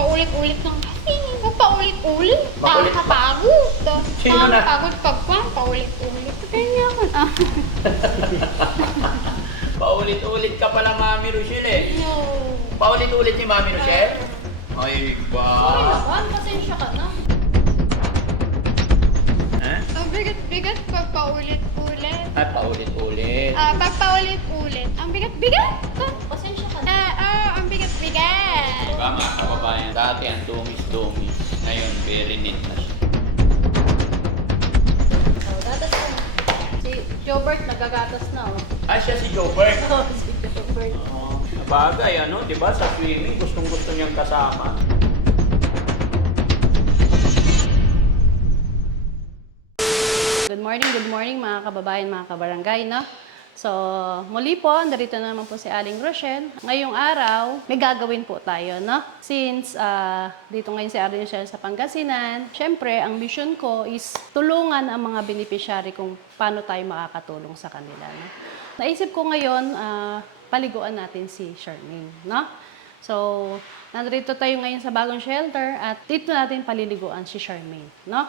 paulit-ulit ng kasi. Paulit-ulit. Makulit pa. Nakakapagod. Sino na? Nakakapagod pag paulit-ulit. Kaya ako. Paulit-ulit ka pala, Mami Rochelle eh. No. Paulit-ulit ni Mami Rochelle? Ay, Sorry ba? naman, pasensya ka na. Ha? Ang bigat-bigat pag paulit-ulit. At paulit-ulit. Pag paulit-ulit. Ang bigat-bigat. Pasensya ka na. Ang bigat-bigat. Diba mga kababayan, dati ang dumis-dumis. Ngayon, very neat na siya. Oh, gatas na. Si Jobert nagagatas na, oh. Ah, siya si Jobert. Oh, si Jobert. Oh, bagay, ano, di ba? Sa swimming, gustong-gusto niyang kasama. Good morning mga kababayan, mga kabarangay, no? So, muli po, narito na naman po si Aling Rochelle. Ngayong araw, may gagawin po tayo, no? Since dito ngayon si Aling Rochelle sa Pangasinan, syempre, ang mission ko is tulungan ang mga beneficiary kung paano tayo makakatulong sa kanila, no? Naisip ko ngayon, paliguan natin si Charmaine, no? So, nandito tayo ngayon sa bagong shelter at dito natin paliliguan si Charmaine, no?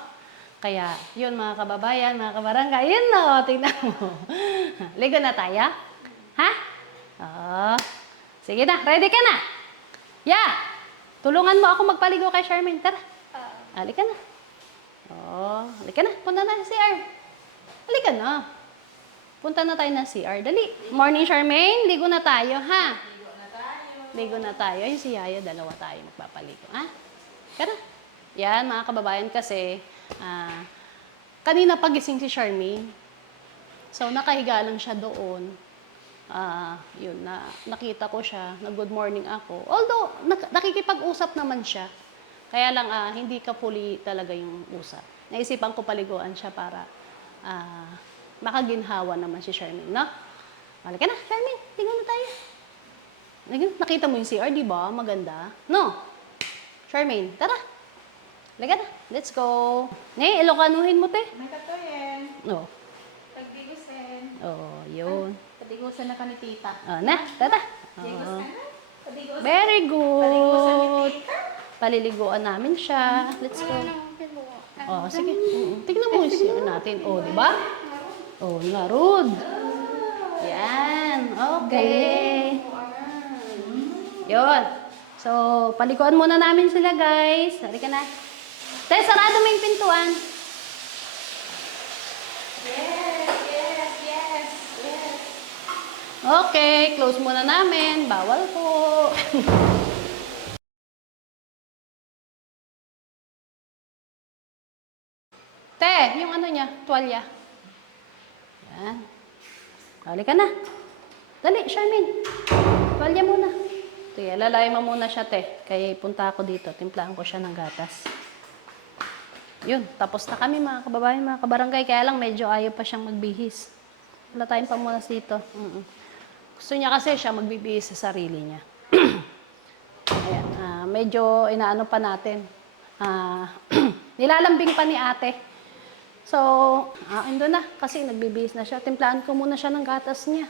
Kaya, yun mga kababayan, mga kabarangay, yun no, tingnan mo. Ligo na tayo? Ha? Oo. Sige na, ready ka na? Yeah! Tulungan mo ako magpaligo kay Charmaine. Tara. Halika na. Oo, halika na. Punta na sa CR. Halika na. Punta na tayo ng CR. Dali. Morning, Charmaine. Ligo na tayo, ha? Ligo na tayo. Yung si Yaya, dalawa tayo magpapaligo, ha? Tara. Yan, mga kababayan, kasi kanina pagising si Charmaine. So, nakahiga lang siya doon. Yun, nakita ko siya, good morning ako. Although, nakikipag-usap naman siya. Kaya lang, hindi ka fully talaga yung usap. Naisipan ko paliguan siya para makaginhawa naman si Charmaine, no? Halika na, Charmaine, tingnan na tayo. Nakita mo yung CR, di ba? Maganda. No? Charmaine, tara. Halika na, let's go. Ilokanuhin mo, te. May katuyin. Oo. Tagdigusin. Oo, yun. Tadigusan na ka ni tita. Na, tata. Digos ka na? Tadigusan. Very Paligusan ni good. tita. Paliliguan namin siya. Let's go. Wala nang piluwa. Oh, sige. Tignan mo yung CR natin. Oh, di ba? Oh, narud. Yan. Okay. Yun. So, paliguan muna namin sila, guys. Halika na. Te, sarado mo yung pintuan. Yes. Okay, close muna namin. Bawal po. Te, yung ano niya, tuwalya. Yan. Halika na. Dali, Charmaine. Tuwalya muna. Sige, lalay mo muna siya, te. Kaya punta ako dito. Timplahan ko siya ng gatas. Yun, tapos na kami mga kababayan, mga kabarangay. Kaya lang medyo ayaw pa siyang magbihis. Wala tayong pamunas dito. Gusto niya kasi siya magbibihis sa sarili niya. Ayan, medyo inaano pa natin. Nilalambing pa ni ate. So, ando na. Kasi nagbibihis na siya. Timplahan ko muna siya ng gatas niya.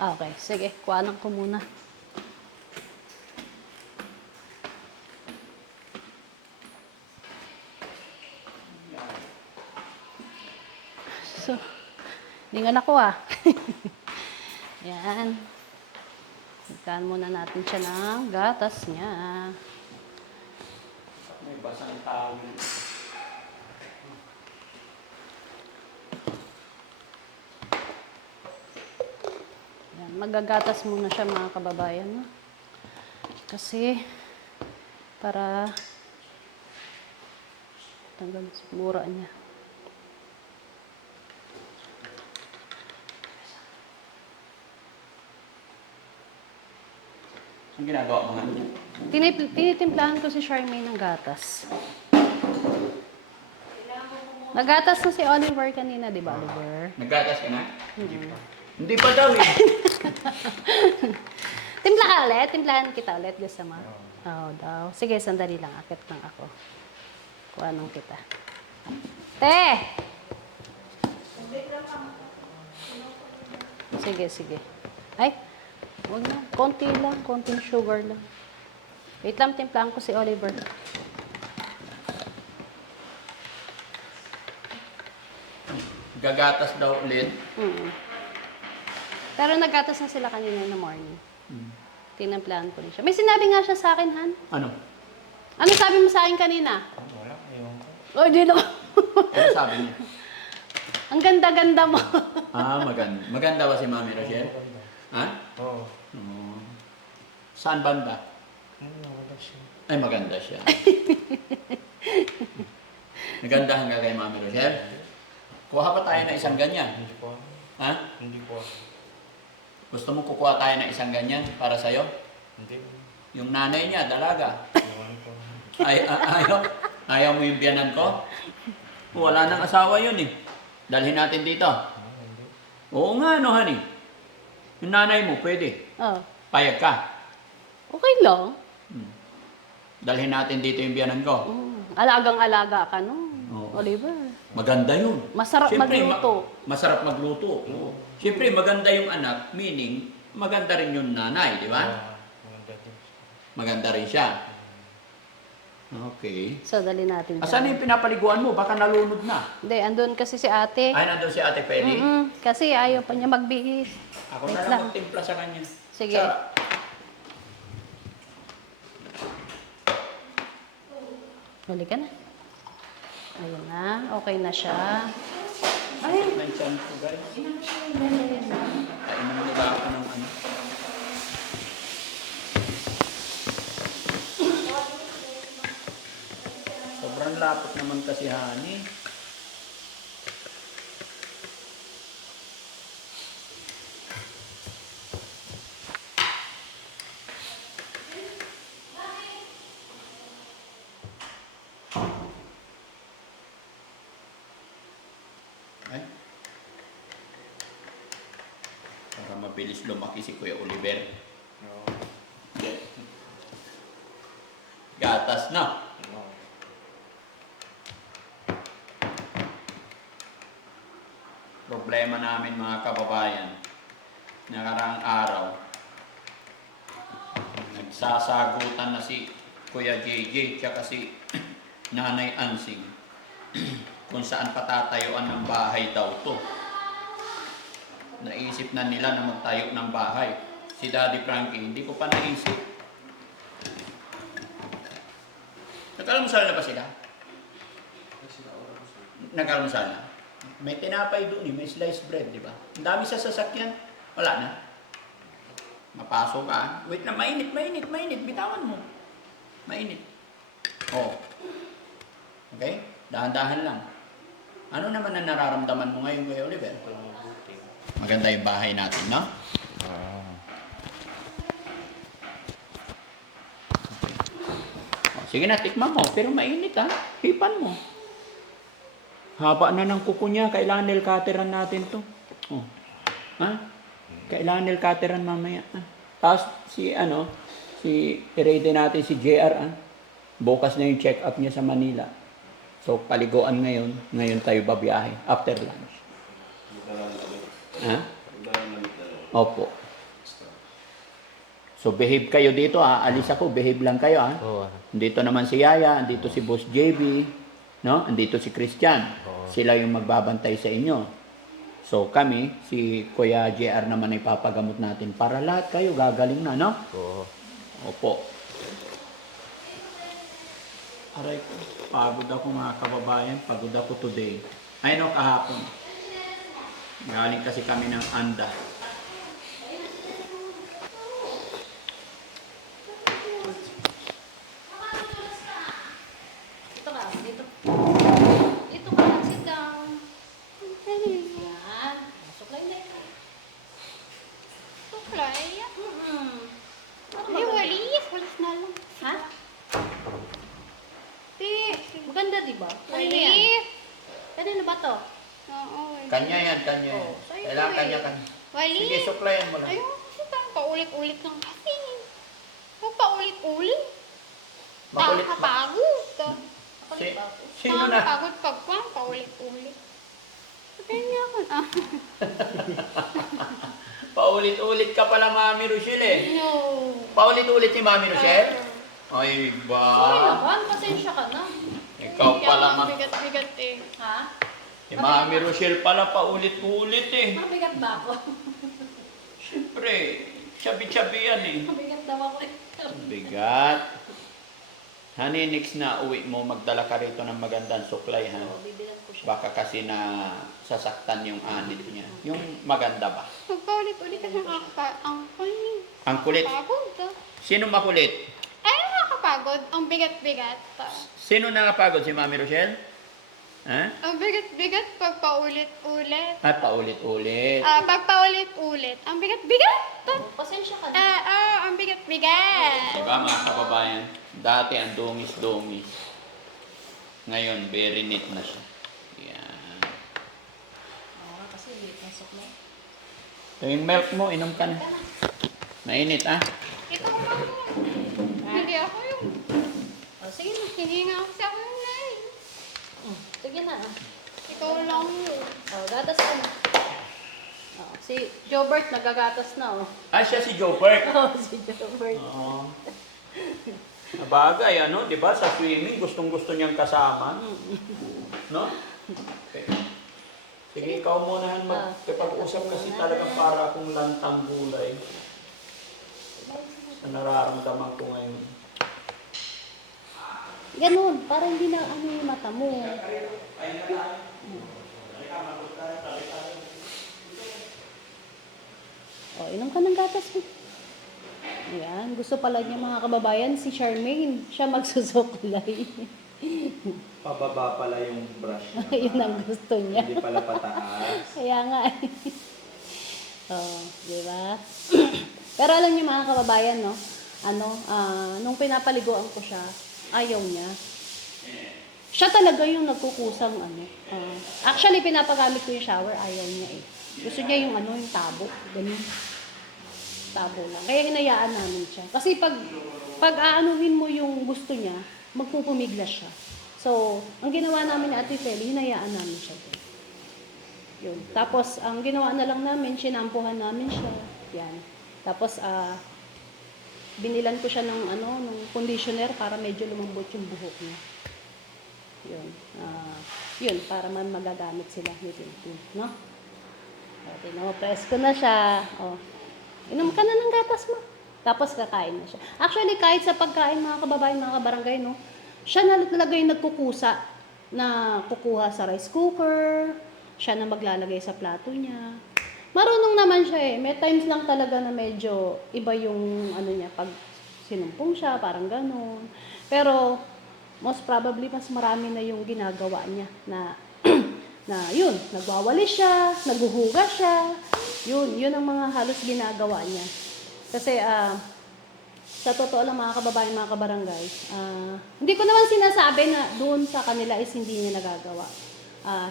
Okay, sige. Kuhanan ko muna. So, lingan ako Yan. Ikahan muna natin siya ng gatas niya. May basang tawin. Yan, magagatas muna siya mga kababayan. No? Kasi, para tanggal sigura niya. Ang ginagawa mo nga? Tinitimplahan ko si Charmaine ng gatas. Nagatas na si Oliver kanina, di ba, Oliver? Naggatas ka na? Hindi pa daw eh. Timpla ka ulit? Timplahan kita ulit, gusto mo? Oo daw. Sige, sandali lang. Akit lang ako. Kung anong kita. Te! Sige. Ay, Huwag na. Konti lang. Konting sugar lang. Wait lang, timplahan ko si Oliver. Gagatas daw ulit. Mm. Pero naggatas na sila kanina in the morning. Tinamplahan ko rin siya. May sinabi nga siya sa akin, Han. Ano? Ano sabi mo sa akin kanina? Wala, ewan ko. Oh, di na. Ano sabi niya? Ang ganda-ganda mo. Maganda. Maganda ba si Mami Rochelle? Ha? Oo. Oo. Saan banda? Wala siya. Ay, maganda siya. Nagandahan ka kay Mami Rochelle? Kuha pa tayo ng isang ganyan. Hindi po ako. Ha? Hindi po ako. Gusto mo kukuha tayo ng isang ganyan para sa'yo? Hindi. Yung nanay niya, dalaga. Ewan ko. Ayaw mo yung biyanan ko? Wala nang asawa yun eh. Dalhin natin dito. Hindi. Oo nga, no, honey? Yung nanay mo, pwede. Oh, Payag ka. okay lang. Dalhin natin dito yung biyanan ko. Alagang-alaga ka, no? Oo. Oliver. Maganda yun. Masarap Siyempre, magluto. masarap magluto. Oo. Siyempre, maganda yung anak, meaning, maganda rin yung nanay, di ba? Maganda din. Maganda rin siya. Okay. So, dali natin. Asan na yung pinapaliguan mo? Baka nalunod na. Hindi, andun kasi si ate. Ay, nandun si Ate Penny. Kasi ayaw pa niya magbihis. Ako Wait na lang lang. magtimpla sa kanya. Sige. Sarap. Huli ka na. Ayun na. Okay na siya. Ay! Ng tiyan ko, guys. Kainan nila ako ng ano. Sobrang lapot naman kasi, honey. Ay. Para mabilis lumaki si Kuya Oliver. Oo. Gatas na. Oo. Problema namin mga kababayan. Nakaraang araw. Nagsasagutan na si Kuya JJ tsaka si Nanay Ansing kung saan patatayuan ng bahay daw to. Naisip na nila na magtayo ng bahay. Si Daddy Frankie, hindi ko pa naisip. Nag-almusal na ba sila? Nag-almusal na? May tinapay doon, may sliced bread, di ba? Ang dami sa sasakyan. Wala na. Mapasok ka. Wait na, mainit. Bitawan mo. Mainit. Oh. Okay? Dahan-dahan lang. Ano naman ang nararamdaman mo ngayon, Kuya Oliver? Mabuti. Maganda yung bahay natin, no? Oh, sige na, tikman mo. Pero mainit, ha? Hipan mo. Haba na ng kuko niya. Kailangan nail cutteran natin to. Oh. Ha? Kailangan nail cutteran mamaya. Ha? Tapos si i-ready natin si JR. Ha? Bukas na yung check-up niya sa Manila. So, paliguan ngayon. Ngayon tayo babiyahe. After lunch. Ha? Opo. So, behave kayo dito. Ha? Alis ako. Behave lang kayo. Ha? Oo. Dito naman si Yaya. Dito si Boss JB. No? Andito si Christian. Sila yung magbabantay sa inyo. So kami, si Kuya JR naman ay papagamot natin para lahat kayo gagaling na, no? Oo. Opo. Aray ko, pagod ako mga kababayan. Pagod ako today. Ay no, kahapon. Galing kasi kami ng Anda. Dito ka. Dito. Dito ka. Sit down. Yan. Suklay na ito. Suklay. Ano Ay, walis. Walis na lang. Ha? Maganda, di ba? Walis. Kanino ba to? Oo, walis. Kanya yan, kanya yan. Oh, sa'yo Kailangan to eh. kanya. Walis. Sige, suklayan mo lang. Ayun, kasi parang paulit-ulit lang kasi. Huwag paulit-ulit. Makulit. Nakakapagod. Sino na? Nakakapagod pag paulit-ulit. Patayin niya ako. Ah, Paulit-ulit ka pala, Mami Rochelle eh. no. Paulit-ulit si Mami Rochelle? Ay, Sorry ba? naman, pasensya ka na. Ikaw pala, Ang bigat-bigat eh. Ha? Si Mami Rochelle pala paulit-ulit eh. Mabigat ba ako? Siyempre, chabi-chabi yan eh. Mabigat daw ako eh. Bigat. Honey, next na uwi mo, magdala ka rito ng magandang suklay, ha? Oo, bibilan ko siya. Baka kasi na sasaktan yung anit niya. Yung maganda ba? Magpaulit-ulit kasi ang Ang kulit. pagod. Sino makulit? Ay, nakakapagod. Ang bigat-bigat. Sino nakapagod? Si Mami Rochelle? Ha? Ang bigat-bigat pag paulit-ulit. At paulit-ulit. Pag paulit-ulit. Ang bigat-bigat. Pasensya ka na. Ang bigat-bigat. Diba mga kababayan? Dati ang dungis-dungis. Ngayon, very neat na siya. Yan. Oo, kasi late na sukla. Ito yung milk mo, inom ka na. Mainit, ah. Ito ko lang. Hindi ako yung... Oh, sige na. Hindi nga kasi ako yung nai. Sige na. Ikaw lang yun. Oh, gatas ka na. Oh, si Jobert nagagatas na, oh. Ah, siya si Joe Perk. Oh, si Jobert. Oo. Nabagay, ano, di ba? Sa swimming, gustong-gusto niyang kasama. No? Okay. Sige, ikaw muna han magkapag-usap kasi talagang para akong lantang gulay. Sa nararamdaman ko ngayon. Ganun, para hindi na ano yung mata mo. Oh, inom ka ng gatas mo. Ayan, gusto pala niya mga kababayan, si Charmaine, siya magsusuklay. Pababa pala yung brush niya. Yun ang gusto niya. Hindi pala pataas. Kaya nga eh. Oh, di ba? Pero alam niyo mga kababayan, no? Nung pinapaliguan ko siya, ayaw niya. Siya talaga yung nagkukusang actually, pinapagamit ko yung shower, ayaw niya eh. Gusto niya yung yung tabo. Ganun. Tabo lang. Kaya hinayaan namin siya. Kasi pag aanuhin mo yung gusto niya, magpupumiglas siya. So, ang ginawa namin ni Ate Feli, hinayaan namin siya. Yun. Tapos, ang ginawa na lang namin, sinampuhan namin siya. Yan. Tapos, binilan ko siya ng conditioner para medyo lumambot yung buhok niya. Yun. Yun, para man magagamit sila ni Tintin. No? Press ko na siya. Inom ka na ng gatas mo. Tapos kakain na siya. Actually, kahit sa pagkain, mga kababayan, mga kabarangay, no? Siya na talaga yung nagkukusa na kukuha sa rice cooker. Siya na maglalagay sa plato niya. Marunong naman siya eh. May times lang talaga na medyo iba yung niya, pag sinumpong siya, parang ganun. Pero, most probably, mas marami na yung ginagawa niya na yun, nagwawalis siya, naghuhugas siya. Yun ang mga halos ginagawa niya. Kasi, sa totoo lang mga kababayan, mga kabarangay, hindi ko naman sinasabi na doon sa kanila is hindi niya nagagawa.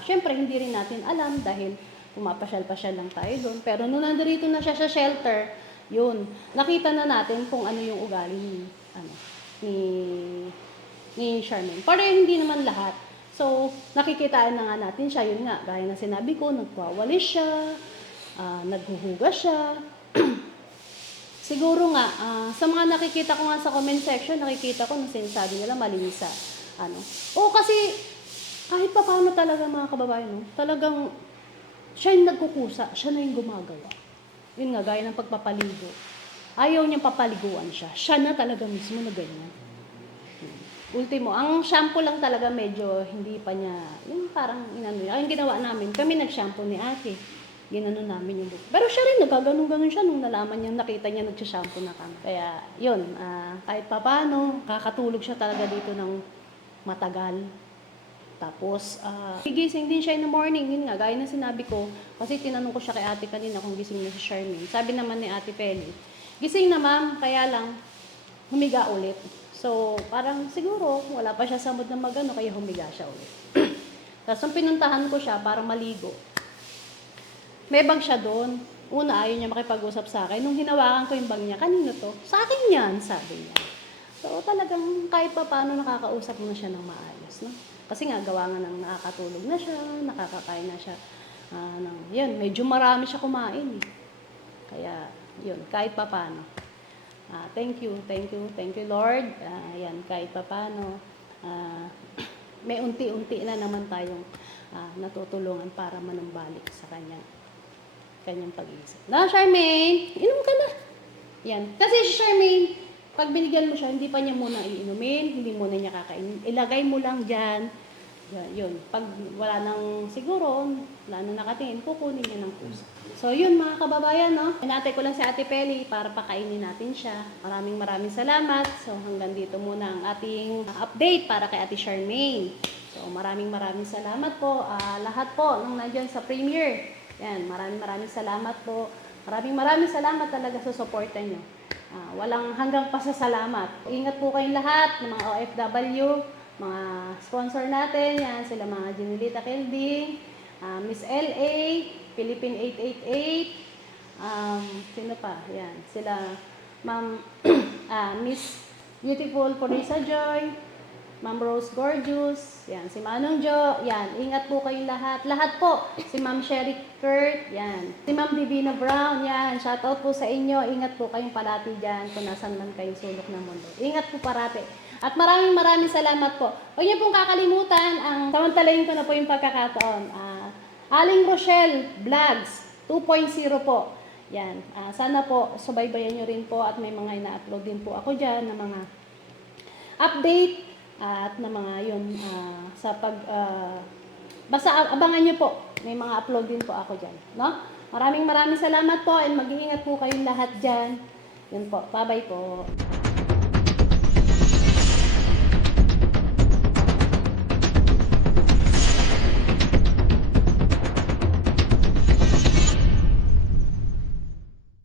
Siyempre, hindi rin natin alam dahil pumapasyal-pasyal lang tayo doon. Pero nung nandito na siya sa shelter, yun, nakita na natin kung ano yung ugali ni Charmaine. Pero hindi naman lahat. So, nakikitaan na nga natin siya. Yun nga, gaya na sinabi ko, nagwawalis siya, naghuhugas siya. Siguro nga, sa mga nakikita ko nga sa comment section, nakikita ko na sinasabi nila malinis sa kasi kahit pa paano talaga mga kababayan, no? Talagang siya yung nagkukusa, siya na yung gumagawa. Yun nga, gaya ng pagpapaligo. Ayaw niyang papaliguan siya. Siya na talaga mismo na ganyan. Ultimo, ang shampoo lang talaga medyo hindi pa niya, yung parang yung ginawa namin, kami nag-shampoo ni ate. Ginano namin yung buhok. Pero siya rin, nagkaganon-ganon siya nung nalaman niya, nakita niya nagsashampoo na kami. Kaya, yun, kahit pa paano, kakatulog siya talaga dito ng matagal. Tapos, gising din siya in the morning, yun nga, gaya na sinabi ko, kasi tinanong ko siya kay ate kanina kung gising na si Charmaine. Sabi naman ni Ate Feli, gising na ma'am, kaya lang, humiga ulit. So, parang siguro, wala pa siya sa mood na magano, kaya humiga siya ulit. Tapos, nung pinuntahan ko siya para maligo, may bag siya doon. Una, ayaw niya makipag-usap sa akin. Nung hinawakan ko yung bag niya, kanino to? Sa akin yan, sabi niya. So, talagang kahit pa paano nakakausap mo na siya ng maayos, no? Kasi nga, gawa nga ng nakakatulog na siya, nakakakain na siya. Yun, medyo marami siya kumain eh. Kaya, yun, kahit papano. Thank you Lord. Yan, kahit papano. May unti-unti na naman tayong natutulungan para manumbalik sa kanyang pag-iisip. Na, Charmaine, inom ka na. Yan. Kasi si Charmaine, pag binigyan mo siya, hindi pa niya muna iinumin, hindi muna niya kakainin. Ilagay mo lang dyan. Yun. Pag wala nang siguro, wala nang nakatingin, kukunin niya ng pusa. So yun mga kababayan, no? Hinatay ko lang si Ate Peli para pakainin natin siya. Maraming salamat. So hanggang dito muna ang ating update para kay Ate Charmaine. So maraming salamat po. Lahat po nung nandyan sa premiere. Yan, maraming salamat po. Maraming salamat talaga sa suporta nyo. Walang hanggang pasasalamat. Ingat po kayong lahat ng mga OFW, mga sponsor natin. Yan, sila mga Junilita Kelding, Miss LA, Philippine 888, sino pa? Yan, sila Ma'am Miss Beautiful Porisa Joy, Ma'am Rose Gorgeous, yan, si Manong Jo, yan, ingat po kayong lahat. Lahat po, si Ma'am Sherry Kurt, yan, si Ma'am Divina Brown, yan, shoutout po sa inyo, ingat po kayong palati dyan kung nasan man kayong sulok ng mundo. Ingat po parati. At maraming salamat po. Huwag niyo pong kakalimutan, samantalayin ko na po yung pagkakataon. Aling Rochelle Vlogs 2.0 po. Yan, sana po subaybayan niyo rin po at may mga ina-upload din po ako dyan na mga update at na mga yun sa basta abangan niyo po, may mga upload din po ako dyan, no? Maraming salamat po and mag-iingat po kayong lahat dyan. Yun po, bye-bye po.